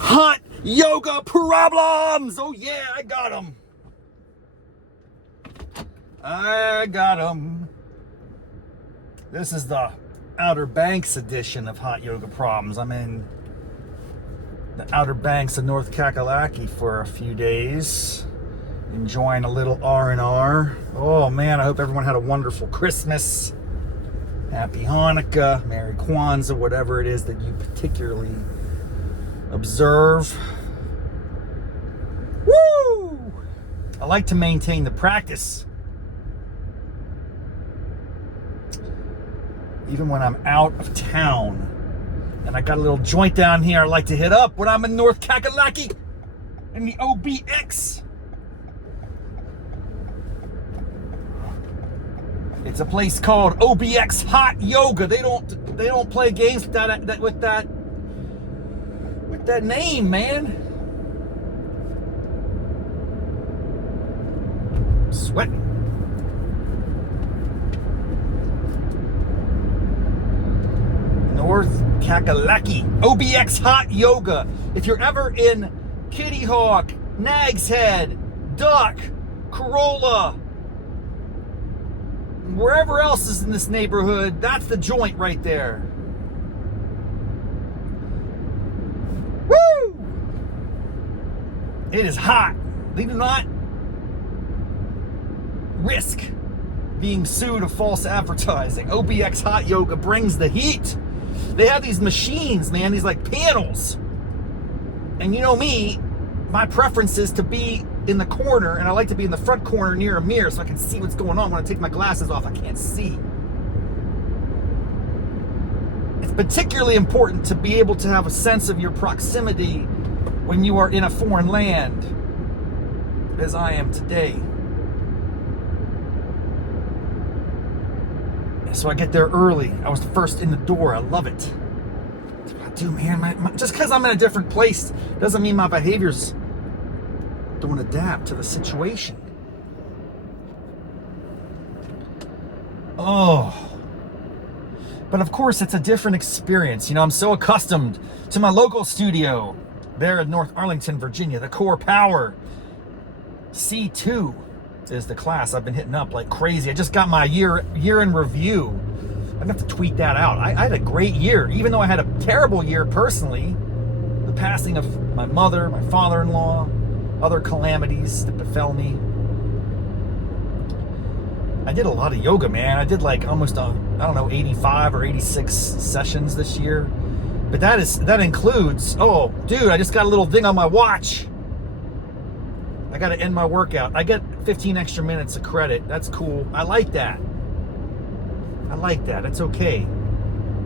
hot yoga problems. Oh yeah, I got them. This is the Outer Banks edition of Hot Yoga Problems. I'm in the Outer Banks of North Kakalaki for a few days, enjoying a little R&R. Oh man, I hope everyone had a wonderful Christmas. Happy Hanukkah, Merry Kwanzaa, whatever it is that you particularly observe. Woo! I like to maintain the practice. Even when I'm out of town and I got a little joint down here I like to hit up when I'm in North Kakalaki in the OBX. It's a place called OBX Hot Yoga. They don't play games with that name, man. Sweating. North Kakalaki, OBX Hot Yoga. If you're ever in Kitty Hawk, Nag's Head, Duck, Corolla, wherever else is in this neighborhood, that's the joint right there. Woo! It is hot. They do not risk being sued of false advertising. OBX Hot Yoga brings the heat. They have these machines, man, these like panels. And you know me, my preference is to be in the corner, and I like to be in the front corner near a mirror so I can see what's going on. When I take my glasses off, I can't see. It's particularly important to be able to have a sense of your proximity when you are in a foreign land, as I am today. So I get there early. I was the first in the door. I love it. That's what I do, man. Just because I'm in a different place doesn't mean my behaviors don't adapt to the situation. Oh. But of course, it's a different experience. You know, I'm so accustomed to my local studio there in North Arlington, Virginia, the Core Power C2. Is the class I've been hitting up like crazy. I just got my year in review. I'm gonna have to tweet that out. I had a great year, even though I had a terrible year personally. The passing of my mother, my father-in-law, other calamities that befell me. I did a lot of yoga, man. I did like almost 85 or 86 sessions this year. But that includes, oh dude, I just got a little thing on my watch. I got to end my workout. I get 15 extra minutes of credit. That's cool. I like that. It's okay.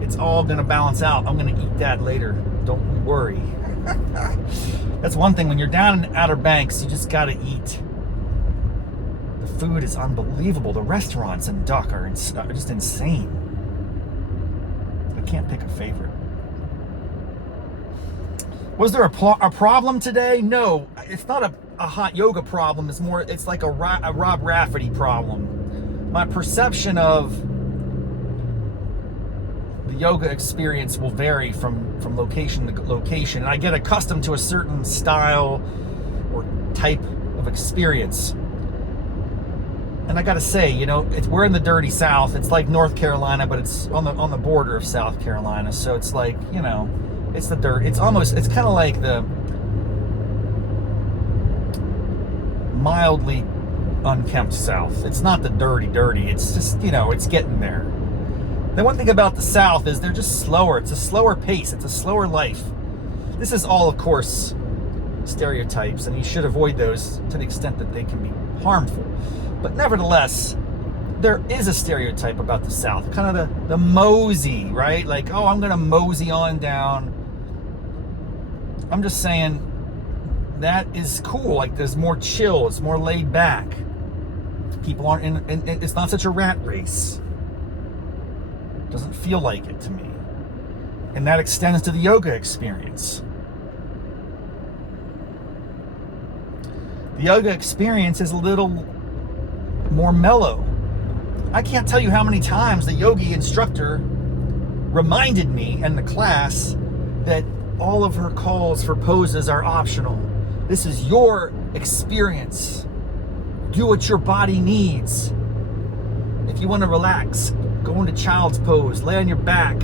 It's all going to balance out. I'm going to eat that later. Don't worry. That's one thing. When you're down in Outer Banks, you just got to eat. The food is unbelievable. The restaurants in Duck are just insane. I can't pick a favorite. Was there a problem today? No, it's not a hot yoga problem. It's like a Rob Raffety problem. My perception of the yoga experience will vary from location to location. And I get accustomed to a certain style or type of experience. And I gotta say, you know, we're in the dirty South. It's like North Carolina, but it's on the border of South Carolina. So it's like, you know, it's the dirt. It's kind of like the mildly unkempt South. It's not the dirty. It's just, you know, it's getting there. The one thing about the South is they're just slower. It's a slower pace. It's a slower life. This is all, of course, stereotypes, and you should avoid those to the extent that they can be harmful. But nevertheless, there is a stereotype about the South, kind of the mosey, right? Like, oh, I'm going to mosey on down. I'm just saying that is cool. Like, there's more chill. It's more laid back. People aren't in it's not such a rat race. It doesn't feel like it to me. And that extends to the yoga experience. The yoga experience is a little more mellow. I can't tell you how many times the yogi instructor reminded me in the class that All of her calls for poses are optional. This is your experience. Do what your body needs. If you want to relax, go into child's pose, lay on your back,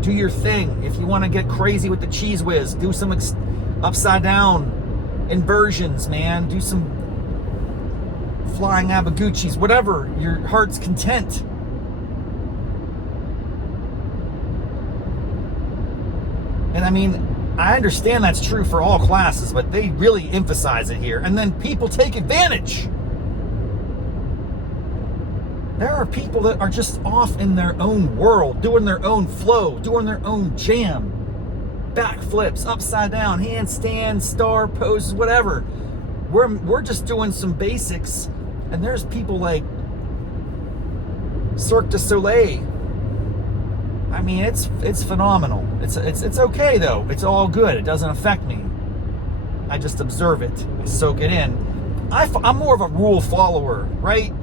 do your thing. If you want to get crazy with the cheese whiz, do some upside down inversions, man. Do some flying abaguchis, whatever your heart's content. And I mean, I understand that's true for all classes, but they really emphasize it here. And then people take advantage. There are people that are just off in their own world, doing their own flow, doing their own jam. Backflips, upside down, handstands, star poses, whatever. We're just doing some basics, and there's people like Cirque du Soleil. I mean, it's phenomenal. It's okay though. It's all good. It doesn't affect me. I just observe it. I soak it in. I'm more of a rule follower, right?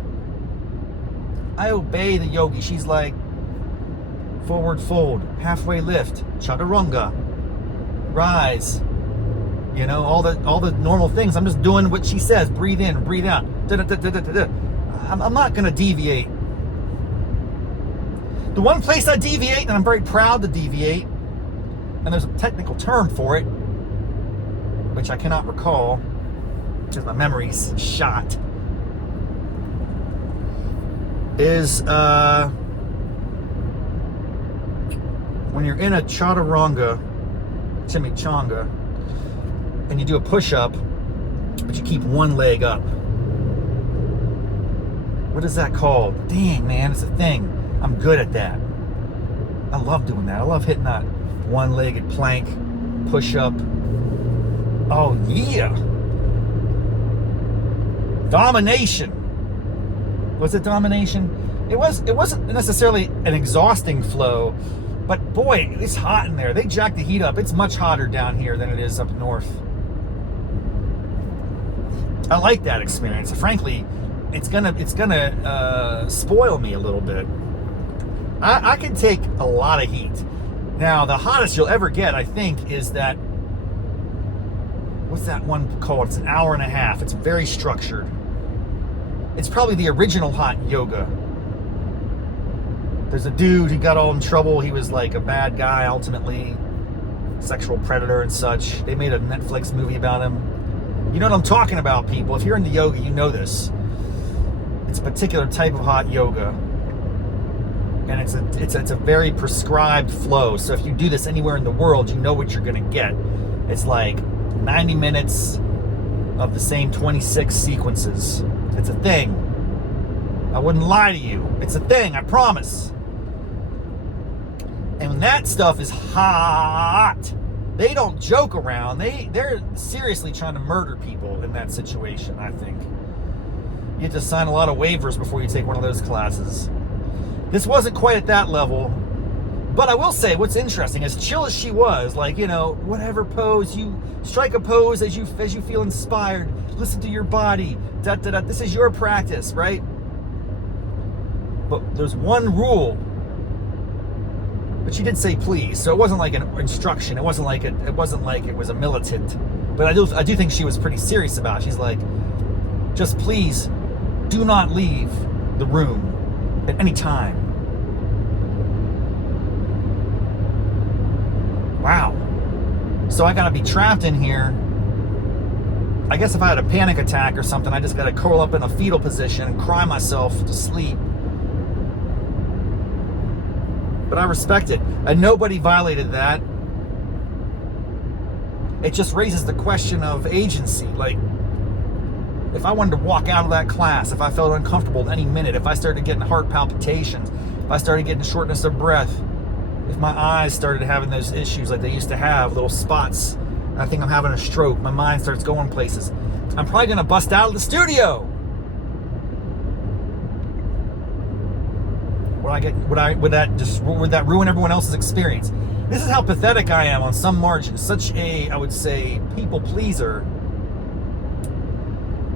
I obey the yogi. She's like, forward fold, halfway lift, chaturanga, rise. You know, all the normal things. I'm just doing what she says. Breathe in, breathe out. I'm not going to deviate. The one place I deviate, and I'm very proud to deviate, and there's a technical term for it, which I cannot recall because my memory's shot, is when you're in a chaturanga, chimichanga, and you do a push-up, but you keep one leg up. What is that called? Dang, man, it's a thing. I'm good at that. I love doing that. I love hitting that one-legged plank, push-up. Oh, yeah. Domination. Was it domination? It wasn't necessarily an exhausting flow, but boy, it's hot in there. They jack the heat up. It's much hotter down here than it is up north. I like that experience. Frankly, it's gonna spoil me a little bit. I can take a lot of heat. Now, the hottest you'll ever get, I think, is that, what's that one called? It's an hour and a half. It's very structured. It's probably the original hot yoga. There's a dude, he got all in trouble. He was like a bad guy, ultimately. Sexual predator and such. They made a Netflix movie about him. You know what I'm talking about, people. If you're into yoga, you know this. It's a particular type of hot yoga. And it's a very prescribed flow. So if you do this anywhere in the world, you know what you're going to get. It's like 90 minutes of the same 26 sequences. It's a thing. I wouldn't lie to you. It's a thing, I promise. And that stuff is hot. They don't joke around. They're seriously trying to murder people in that situation, I think. You have to sign a lot of waivers before you take one of those classes. This wasn't quite at that level, but I will say what's interesting, as chill as she was, like, you know, whatever pose, you strike a pose as you feel inspired, listen to your body, this is your practice, right? But there's one rule, but she did say please, so it wasn't like an instruction, it wasn't like it was a militant, but I do think she was pretty serious about it. She's like, just please do not leave the room at any time. Wow. So I gotta be trapped in here. I guess if I had a panic attack or something, I just gotta curl up in a fetal position and cry myself to sleep. But I respect it. And nobody violated that. It just raises the question of agency. Like, if I wanted to walk out of that class, if I felt uncomfortable at any minute, if I started getting heart palpitations, if I started getting shortness of breath, if my eyes started having those issues like they used to have, little spots, and I think I'm having a stroke, my mind starts going places, I'm probably going to bust out of the studio. Would that ruin everyone else's experience? This is how pathetic I am on some margin. Such a, I would say, people pleaser.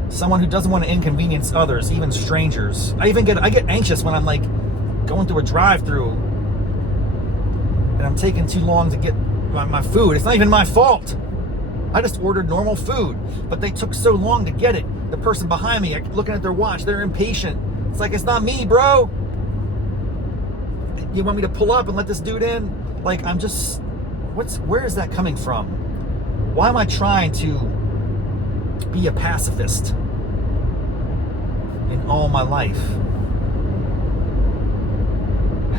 Someone who doesn't want to inconvenience others, even strangers. I get anxious when I'm like going through a drive-through and I'm taking too long to get my food. It's not even my fault. I just ordered normal food, but they took so long to get it. The person behind me, looking at their watch, they're impatient. It's like, it's not me, bro. You want me to pull up and let this dude in? Like, I'm just, where is that coming from? Why am I trying to be a pacifist in all my life?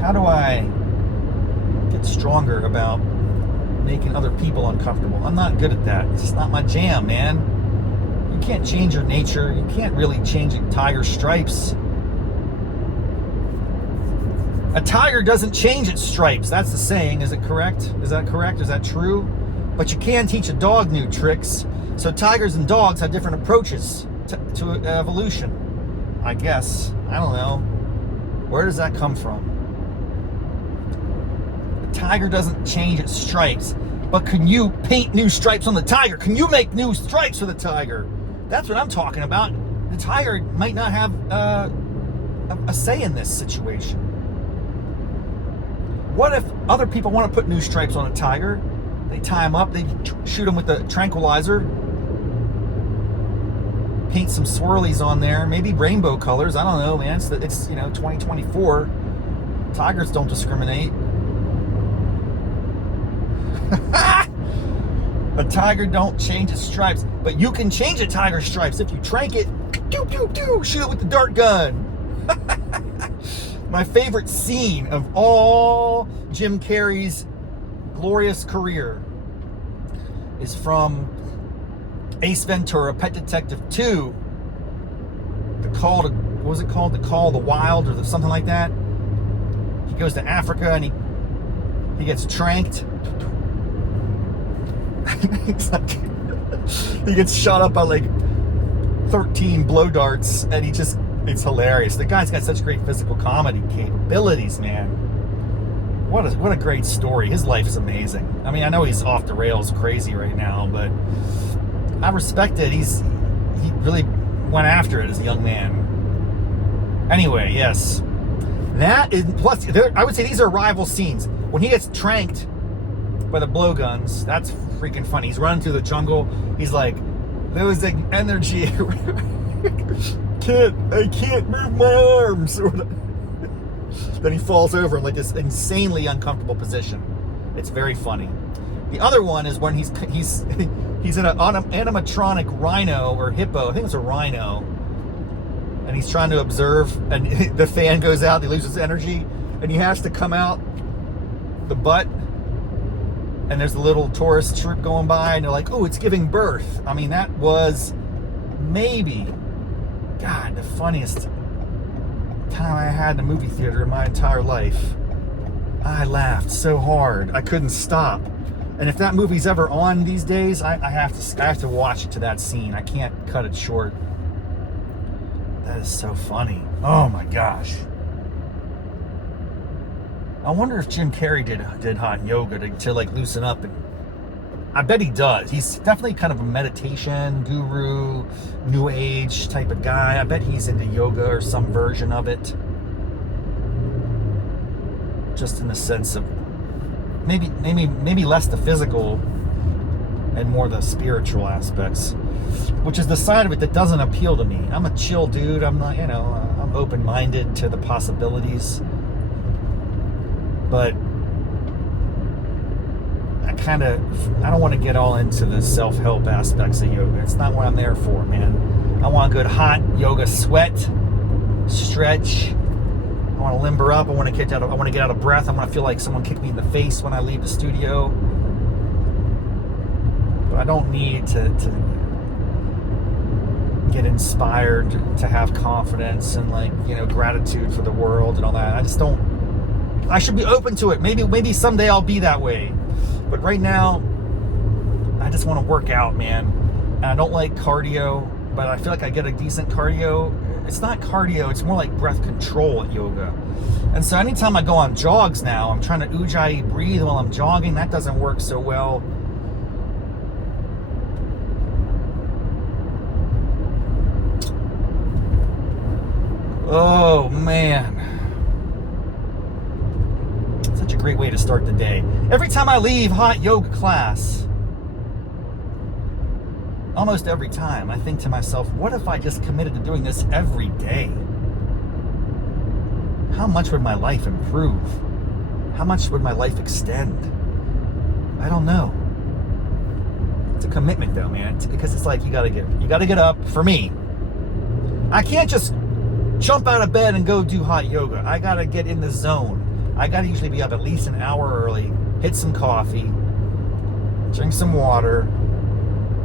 How do I get stronger about making other people uncomfortable? I'm not good at that. It's just not my jam, man. You can't change your nature. You can't really change a tiger's stripes. A tiger doesn't change its stripes. That's the saying. Is it correct? Is that correct? Is that true? But you can teach a dog new tricks. So tigers and dogs have different approaches to evolution, I guess. I don't know. Where does that come from? A tiger doesn't change its stripes. But can you paint new stripes on the tiger? Can you make new stripes for the tiger? That's what I'm talking about. The tiger might not have a say in this situation. What if other people want to put new stripes on a tiger? They tie him up, they shoot him with a tranquilizer, paint some swirlies on there, maybe rainbow colors. I don't know, man. It's 2024. Tigers don't discriminate. A tiger don't change its stripes, but you can change a tiger's stripes if you trank it. Pew, pew, pew, shoot it with the dart gun. My favorite scene of all Jim Carrey's glorious career is from Ace Ventura, Pet Detective 2. What was it called? The Call of the Wild or something like that. He goes to Africa and he gets tranked. He gets shot up by like 13 blow darts, and it's hilarious. The guy's got such great physical comedy capabilities, man. What a great story. His life is amazing. I mean, I know he's off the rails crazy right now, but I respect it. He really went after it as a young man. Anyway, yes. That is, plus, I would say these are rival scenes. When he gets tranked by the blowguns, that's freaking funny. He's running through the jungle. He's like, there was like energy. I can't move my arms. Then he falls over in like this insanely uncomfortable position. It's very funny. The other one is when he's in an animatronic rhino or hippo. I think it's a rhino. And he's trying to observe, and the fan goes out, he loses energy, and he has to come out the butt, and there's a little tourist troop going by, and they're like, oh, it's giving birth. I mean, that was maybe, God, the funniest time I had in a movie theater in my entire life. I laughed so hard, I couldn't stop. And if that movie's ever on these days, I have to watch it to that scene. I can't cut it short. That is so funny. Oh my gosh. I wonder if Jim Carrey did hot yoga to like loosen up. And I bet he does. He's definitely kind of a meditation guru, new age type of guy. I bet he's into yoga or some version of it. Just in the sense of maybe less the physical and more the spiritual aspects, which is the side of it that doesn't appeal to me. I'm a chill dude. I'm not, I'm open-minded to the possibilities. But I don't want to get all into the self-help aspects of yoga. It's not what I'm there for, man. I want a good hot yoga sweat, stretch. I want to limber up. I want to get out of breath. I want to feel like someone kicked me in the face when I leave the studio. But I don't need to get inspired, to have confidence and gratitude for the world and all that. I just don't. I should be open to it. Maybe someday I'll be that way. But right now, I just want to work out, man. And I don't like cardio, but I feel like I get a decent cardio. It's not cardio, it's more like breath control at yoga. And so anytime I go on jogs now, I'm trying to ujjayi breathe while I'm jogging. That doesn't work so well. Oh, man. Such a great way to to start the day. Every time I leave hot yoga class, almost every time, I think to myself, what if I just committed to doing this every day? How much would my life improve? How much would my life extend? I don't know. It's a commitment though, man. Because it's like you gotta get up. For me, I can't just jump out of bed and go do hot yoga. I gotta get in the zone. I gotta usually be up at least an hour early, hit some coffee, drink some water,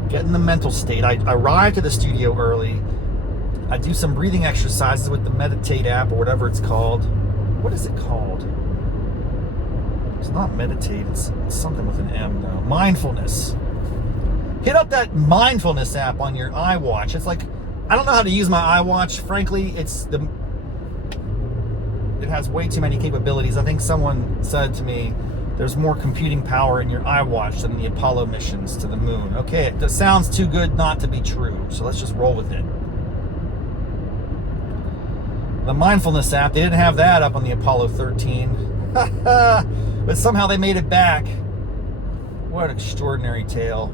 get in the mental state. I arrive to the studio early. I do some breathing exercises with the Meditate app or whatever it's called. What is it called? It's not meditate, it's something with an M though. Mindfulness. Hit up that mindfulness app on your iWatch. It's like, I don't know how to use my iWatch. Frankly, it has way too many capabilities. I think someone said to me, there's more computing power in your iWatch than the Apollo missions to the moon. Okay, it sounds too good not to be true, so let's just roll with it. The mindfulness app, they didn't have that up on the Apollo 13. But somehow they made it back. What an extraordinary tale.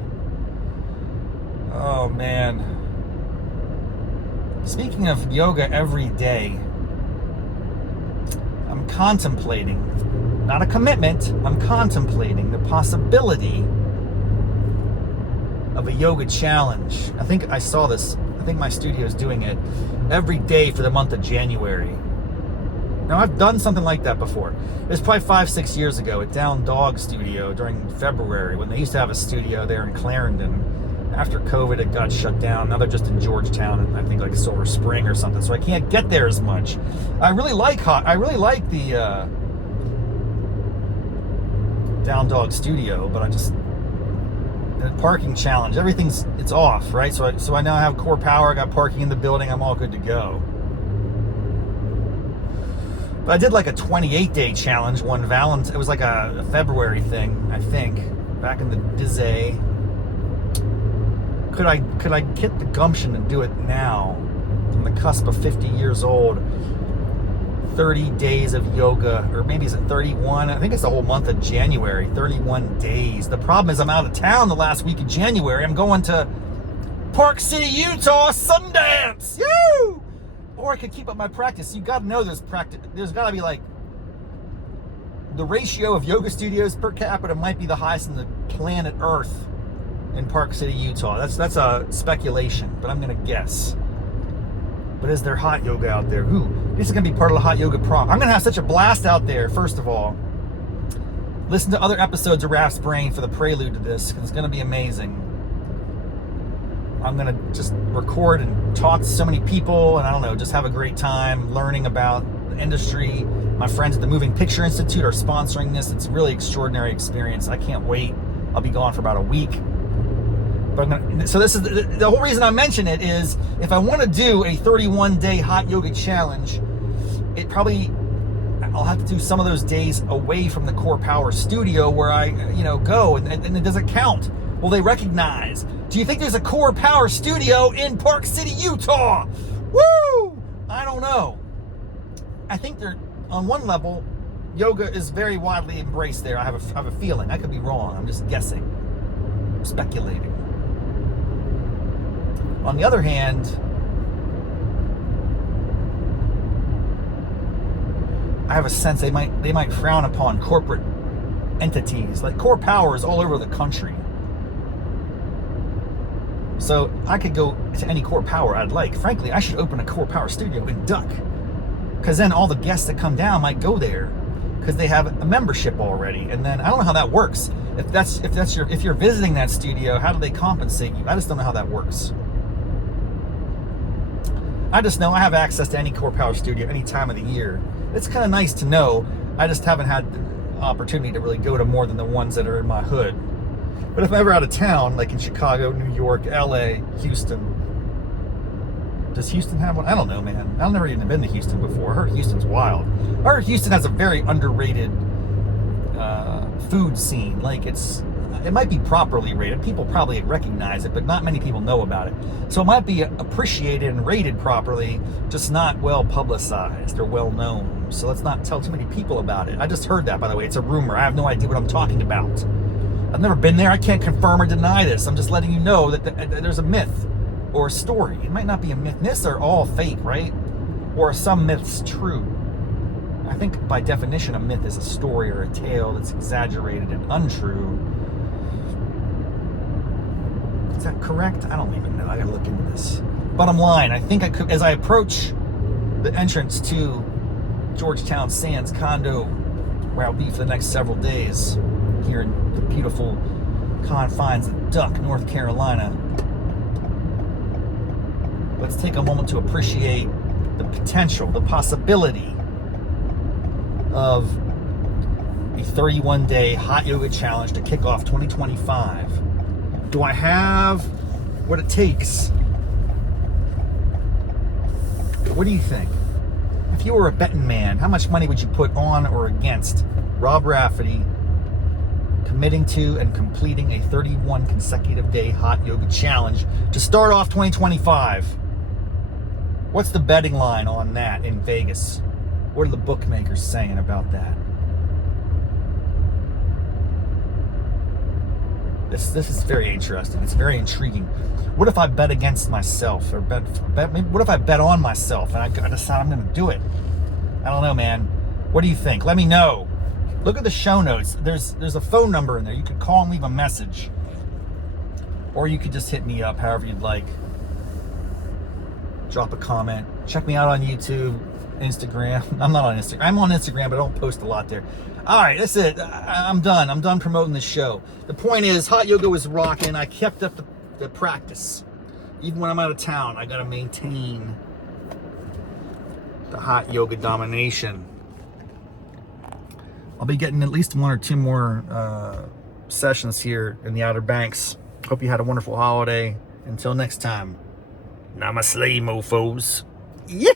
Oh man. Speaking of yoga every day, I'm contemplating, not a commitment, I'm contemplating the possibility of a yoga challenge. I think I saw this. I think my studio is doing it every day for the month of January. Now, I've done something like that before. It was probably 5-6 years ago at Down Dog Studio during February when they used to have a studio there in Clarendon. After COVID, it got shut down. Now they're just in Georgetown and I think like Silver Spring or something. So I can't get there as much. I really like the Down Dog Studio, but the parking challenge, it's off, right? So I now have core power. I got parking in the building. I'm all good to go. But I did like a 28-day challenge one Valentine. It was like a February thing, I think, back in the Dizay. Could I get the gumption to do it now? I'm the cusp of 50 years old. 30 days of yoga, or maybe is it 31? I think it's the whole month of January. 31 days. The problem is I'm out of town the last week of January. I'm going to Park City, Utah, Sundance. Yoo! Or I could keep up my practice. You got to know there's practice. There's got to be like the ratio of yoga studios per capita might be the highest in the planet Earth in Park City, Utah. That's a speculation, but I'm gonna guess. But is there hot yoga out there? Ooh, this is gonna be part of the hot yoga prom. I'm gonna have such a blast out there. First of all, listen to other episodes of Raff's Brain for the prelude to this, because it's gonna be amazing. I'm gonna just record and talk to so many people, and I don't know, just have a great time learning about the industry. My friends at the Moving Picture Institute are sponsoring this. It's a really extraordinary experience. I can't wait. I'll be gone for about a week. But so this is the whole reason I mention it is if I want to do a 31-day hot yoga challenge, I'll have to do some of those days away from the Core Power studio where I go and it doesn't count. Will they recognize? Do you think there's a Core Power studio in Park City, Utah? Woo! I don't know. I think on one level, yoga is very widely embraced there. I have a feeling. I could be wrong. I'm just guessing, speculating. On the other hand, I have a sense they might frown upon corporate entities. Like Core Power is all over the country. So I could go to any Core Power I'd like. Frankly, I should open a Core Power studio in Duck. Because then all the guests that come down might go there because they have a membership already. And then I don't know how that works. If you're visiting that studio, how do they compensate you? I just don't know how that works. I just know I have access to any Core Power studio any time of the year. It's kind of nice to know. I just haven't had the opportunity to really go to more than the ones that are in my hood. But if I'm ever out of town, like in Chicago, New York, LA, Houston, does Houston have one? I don't know, man. I've never even been to Houston before. I heard Houston's wild. I heard Houston has a very underrated food scene. Like it might be properly rated. People probably recognize it, but not many people know about it. So it might be appreciated and rated properly, just not well publicized or well known. so let's not tell too many people about it. I just heard that, by the way. It's a rumor. I have no idea what I'm talking about. I've never been there. I can't confirm or deny this. I'm just letting you know that there's a myth or a story. It might not be a myth. Myths are all fake, right? Or are some myths true? I think by definition, a myth is a story or a tale that's exaggerated and untrue. Is that correct? I don't even know. I gotta look into this. Bottom line, I think I could, as I approach the entrance to Georgetown Sands condo, where I'll be for the next several days, here in the beautiful confines of Duck, North Carolina. Let's take a moment to appreciate the potential, the possibility of a 31-day hot yoga challenge to kick off 2025. Do I have what it takes? What do you think? If you were a betting man, how much money would you put on or against Rob Raffety committing to and completing a 31 consecutive day hot yoga challenge to start off 2025? What's the betting line on that in Vegas? What are the bookmakers saying about that? This is very interesting. It's very intriguing. What if I bet against myself, or what if I bet on myself and I decide I'm going to do it? I don't know, man. What do you think? Let me know. Look at the show notes. There's a phone number in there. You could call and leave a message, or you could just hit me up, however you'd like. Drop a comment. Check me out on YouTube, Instagram. I'm not on Instagram. I'm on Instagram, but I don't post a lot there. All right, that's it. I'm done. I'm done promoting this show. The point is, hot yoga was rocking. I kept up the practice. Even when I'm out of town, I got to maintain the hot yoga domination. I'll be getting at least 1 or 2 more sessions here in the Outer Banks. Hope you had a wonderful holiday. Until next time, namaste, mofos. Yeah.